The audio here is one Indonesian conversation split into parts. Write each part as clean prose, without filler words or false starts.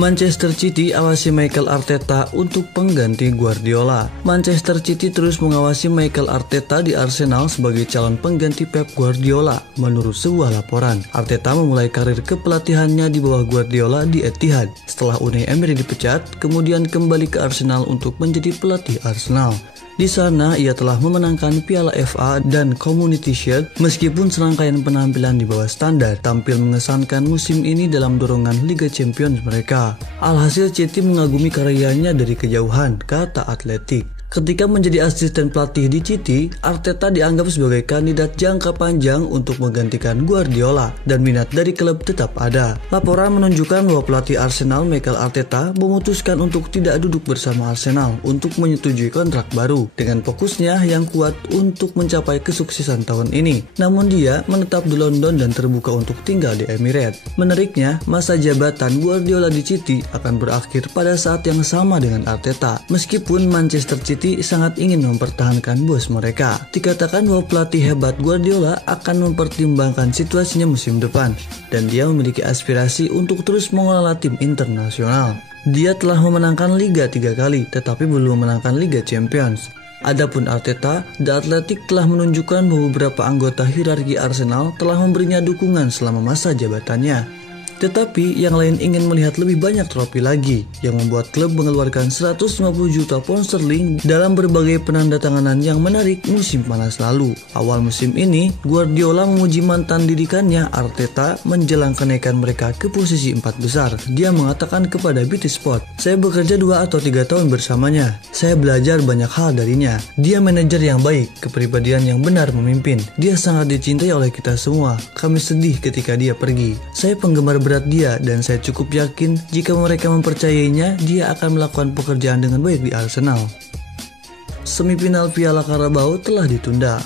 Manchester City awasi Mikel Arteta untuk pengganti Guardiola. Manchester City terus mengawasi Mikel Arteta di Arsenal sebagai calon pengganti Pep Guardiola. Menurut sebuah laporan, Arteta memulai karir kepelatihannya di bawah Guardiola di Etihad. Setelah Unai Emery dipecat, kemudian kembali ke Arsenal untuk menjadi pelatih Arsenal. Di sana, ia telah memenangkan Piala FA dan Community Shield meskipun serangkaian penampilan di bawah standar tampil mengesankan musim ini dalam dorongan Liga Champions mereka. Alhasil City mengagumi karyanya dari kejauhan, kata Athletic. Ketika menjadi asisten pelatih di City, Arteta dianggap sebagai kandidat jangka panjang untuk menggantikan Guardiola dan minat dari klub tetap ada. Laporan menunjukkan bahwa pelatih Arsenal Mikel Arteta memutuskan untuk tidak duduk bersama Arsenal untuk menyetujui kontrak baru dengan fokusnya yang kuat untuk mencapai kesuksesan tahun ini. Namun dia menetap di London dan terbuka untuk tinggal di Emirates. Menariknya, masa jabatan Guardiola di City akan berakhir pada saat yang sama dengan Arteta. Meskipun Manchester City sangat ingin mempertahankan bos mereka. Dikatakan bahwa pelatih hebat Guardiola akan mempertimbangkan situasinya musim depan dan dia memiliki aspirasi untuk terus mengelola tim internasional. Dia telah memenangkan Liga 3 kali tetapi belum memenangkan Liga Champions. Adapun Arteta, The Athletic telah menunjukkan bahwa beberapa anggota hierarki Arsenal telah memberinya dukungan selama masa jabatannya. Tetapi yang lain ingin melihat lebih banyak trofi lagi, yang membuat klub mengeluarkan 150 juta pound sterling dalam berbagai penandatanganan yang menarik musim panas lalu. Awal musim ini, Guardiola memuji mantan didikannya Arteta menjelang kenaikan mereka ke posisi 4 besar. Dia mengatakan kepada BT Sport, "Saya bekerja 2 atau 3 tahun bersamanya. Saya belajar banyak hal darinya. Dia manajer yang baik, kepribadian yang benar memimpin. Dia sangat dicintai oleh kita semua. Kami sedih ketika dia pergi. Saya penggemar berat dia dan saya cukup yakin jika mereka mempercayainya, dia akan melakukan pekerjaan dengan baik di Arsenal." Semifinal Piala Carabao telah ditunda.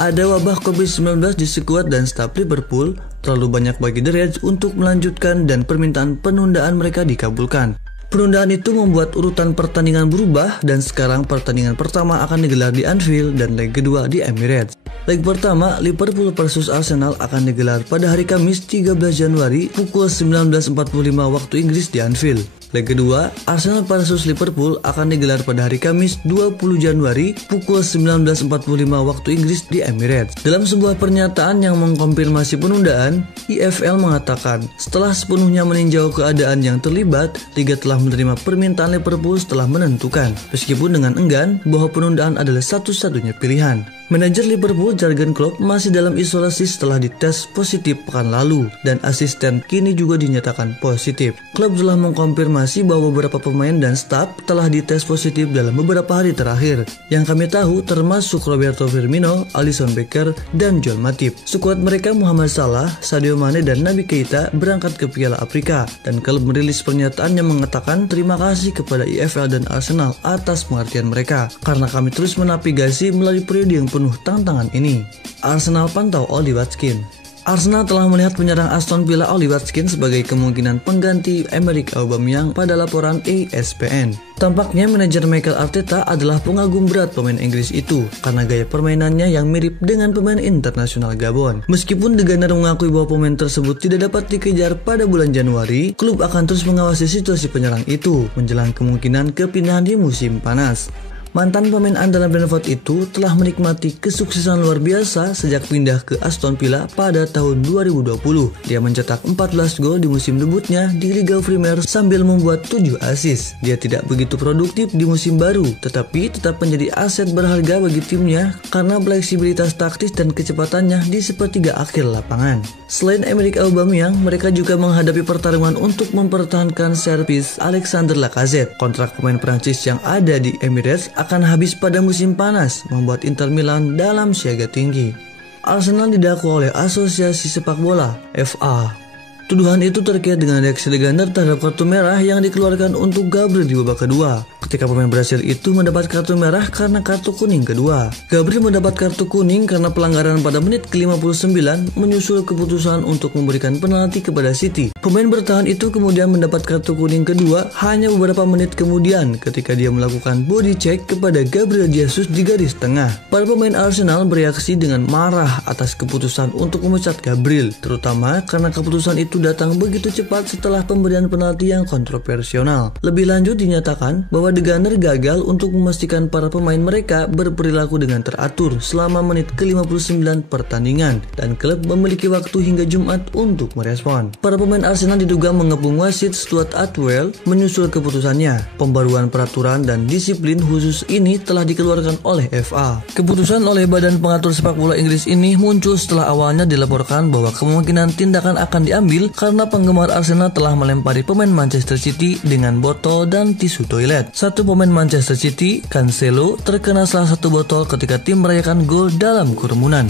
Ada wabah COVID-19 di skuad dan staf Liverpool, terlalu banyak bagi The Reds untuk melanjutkan dan permintaan penundaan mereka dikabulkan. Penundaan itu membuat urutan pertandingan berubah dan sekarang pertandingan pertama akan digelar di Anfield dan leg kedua di Emirates. Leg pertama, Liverpool versus Arsenal akan digelar pada hari Kamis 13 Januari pukul 19.45 waktu Inggris di Anfield. Leg kedua, Arsenal versus Liverpool akan digelar pada hari Kamis 20 Januari pukul 19.45 waktu Inggris di Emirates. Dalam sebuah pernyataan yang mengkonfirmasi penundaan, EFL mengatakan setelah sepenuhnya meninjau keadaan yang terlibat, Liga telah menerima permintaan Liverpool setelah menentukan, meskipun dengan enggan, bahwa penundaan adalah satu-satunya pilihan. Manajer Liverpool Jurgen Klopp masih dalam isolasi setelah dites positif pekan lalu dan asisten kini juga dinyatakan positif. Klopp telah mengkonfirmasi bahwa beberapa pemain dan staf telah dites positif dalam beberapa hari terakhir. Yang kami tahu termasuk Roberto Firmino, Alisson Becker, dan Joel Matip. Skuad mereka Mohamed Salah, Sadio Mane, dan Naby Keita berangkat ke Piala Afrika dan klub merilis pernyataan yang mengatakan terima kasih kepada EFL dan Arsenal atas pengertian mereka karena kami terus menavigasi melalui periode yang penuh tantangan ini. Arsenal pantau Oli Watkins. Arsenal telah melihat penyerang Aston Villa Oli Watkins sebagai kemungkinan pengganti Emerick Aubameyang pada laporan ESPN. Tampaknya manajer Mikel Arteta adalah pengagum berat pemain Inggris itu karena gaya permainannya yang mirip dengan pemain internasional Gabon. Meskipun The Gunner mengakui bahwa pemain tersebut tidak dapat dikejar pada bulan Januari, klub akan terus mengawasi situasi penyerang itu menjelang kemungkinan kepindahan di musim panas. Mantan pemain andalan Brentford itu telah menikmati kesuksesan luar biasa sejak pindah ke Aston Villa pada tahun 2020. Dia mencetak 14 gol di musim debutnya di Liga Premier sambil membuat 7 assist. Dia tidak begitu produktif di musim baru, tetapi tetap menjadi aset berharga bagi timnya karena fleksibilitas taktis dan kecepatannya di sepertiga akhir lapangan. Selain Emerick Aubameyang, mereka juga menghadapi pertarungan untuk mempertahankan servis Alexander Lacazette. Kontrak pemain Prancis yang ada di Emirates akan habis pada musim panas, membuat Inter Milan dalam siaga tinggi. Arsenal didakwa oleh Asosiasi Sepak Bola (FA). Tuduhan itu terkait dengan reaksi The Gunner terhadap kartu merah yang dikeluarkan untuk Gabriel di babak kedua. Ketika pemain Brasil itu mendapat kartu merah karena kartu kuning kedua. Gabriel mendapat kartu kuning karena pelanggaran pada menit ke-59 menyusul keputusan untuk memberikan penalti kepada City. Pemain bertahan itu kemudian mendapat kartu kuning kedua hanya beberapa menit kemudian ketika dia melakukan body check kepada Gabriel Jesus di garis tengah. Para pemain Arsenal bereaksi dengan marah atas keputusan untuk memecat Gabriel, terutama karena keputusan itu itu datang begitu cepat setelah pemberian penalti yang kontroversial. Lebih lanjut dinyatakan bahwa The Gunner gagal untuk memastikan para pemain mereka berperilaku dengan teratur selama menit ke-59 pertandingan dan klub memiliki waktu hingga Jumat untuk merespon. Para pemain Arsenal diduga mengepung wasit Stuart Atwell menyusul keputusannya. Pembaruan peraturan dan disiplin khusus ini telah dikeluarkan oleh FA. Keputusan oleh Badan Pengatur Sepak Bola Inggris ini muncul setelah awalnya dilaporkan bahwa kemungkinan tindakan akan diambil karena penggemar Arsenal telah melempari pemain Manchester City dengan botol dan tisu toilet. Satu pemain Manchester City, Cancelo, terkena salah satu botol ketika tim merayakan gol dalam kerumunan.